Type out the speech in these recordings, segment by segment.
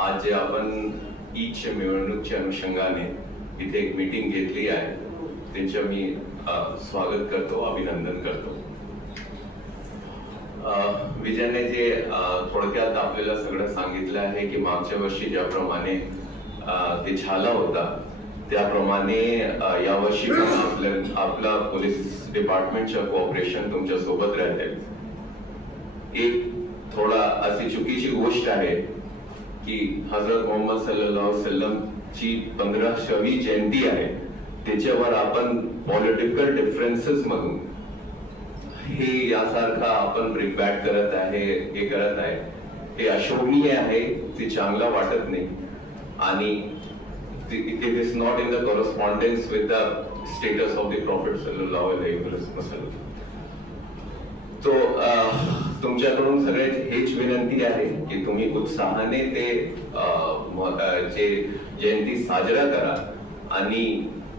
आज जे आपण ईदच्या निवडणूकच्या अनुषंगाने इथे एक मीटिंग घेतली आहे त्यांचं मी स्वागत करतो, अभिनंदन करतो। विजयने जे थोडक्यात आपल्याला सगळं सांगितलं आहे की मागच्या वर्षी ज्याप्रमाणे ते झाला होता त्याप्रमाणे यावर्षी पण आपला पोलीस डिपार्टमेंटच्या कोऑपरेशन तुमच्या सोबत राहते। एक थोडा अशी चुकीची गोष्ट आहे की हजरत मोहम्मद सल्लल्लाहु अलैहि वसल्लम ची 15वी जयंती आहे, त्याच्यावर आपण पॉलिटिकल डिफरन्सेस मधून हे यासारखा आपण रिबॅट करत आहे, हे करत आहे, हे अशोभनीय आहे, ते चांगला वाटत नाही आणि it is not in the correspondence with the status of the Prophet sallallahu alaihi wasallam. तो तुमच्याकडून सगळे हेच विनंती आहे की तुम्ही उत्साहाने ते जे जयंती साजरा करा आणि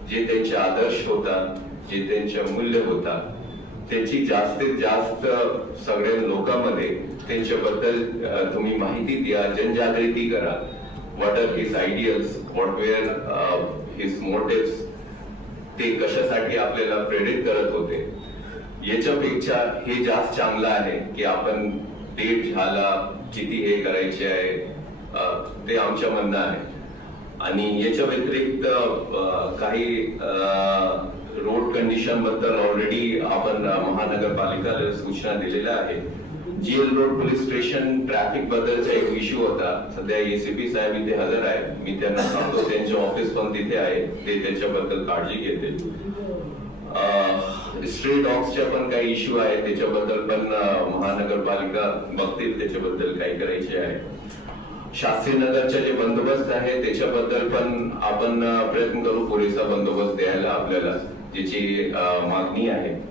जे त्यांचे आदर्श होतात, जे त्यांचे मूल्य होतात त्याची जास्तीत जास्त सगळ्या लोकांमध्ये त्यांच्याबद्दल तुम्ही माहिती द्या, जनजागृती करा। What are his ideals? What were his motives? ते कशासाठी आपल्याला प्रेरित करत होते, याच्यापेक्षा हे जास्त चांगलं आहे की आपण डेट झाला किती हे करायचे आहे ते आमच्या म्हणणं आहे। आणि याच्या व्यतिरिक्त काही रोड कंडिशन बद्दल ऑलरेडी आपण महानगरपालिकेला सूचना दिलेल्या आहे। GL road police station traffic बद्दलचा एक इश्यू होता, सध्या एसीपी साहेब इथे हजर आहे, मी त्यांना सांगतो त्यांचे ऑफिस पण तिथे आहे, ते त्याच्याबद्दल काळजी घेतील। स्ट्रीट डॉग्सच्या पण काही इश्यू आहे, त्याच्याबद्दल पण महानगरपालिका बघतील, त्याच्याबद्दल काही करायचे आहे। शास्त्री नगरचे जे बंदोबस्त आहे त्याच्याबद्दल पण आपण प्रयत्न करू, पुरेसा बंदोबस्त द्यायला आपल्याला ज्याची मागणी आहे।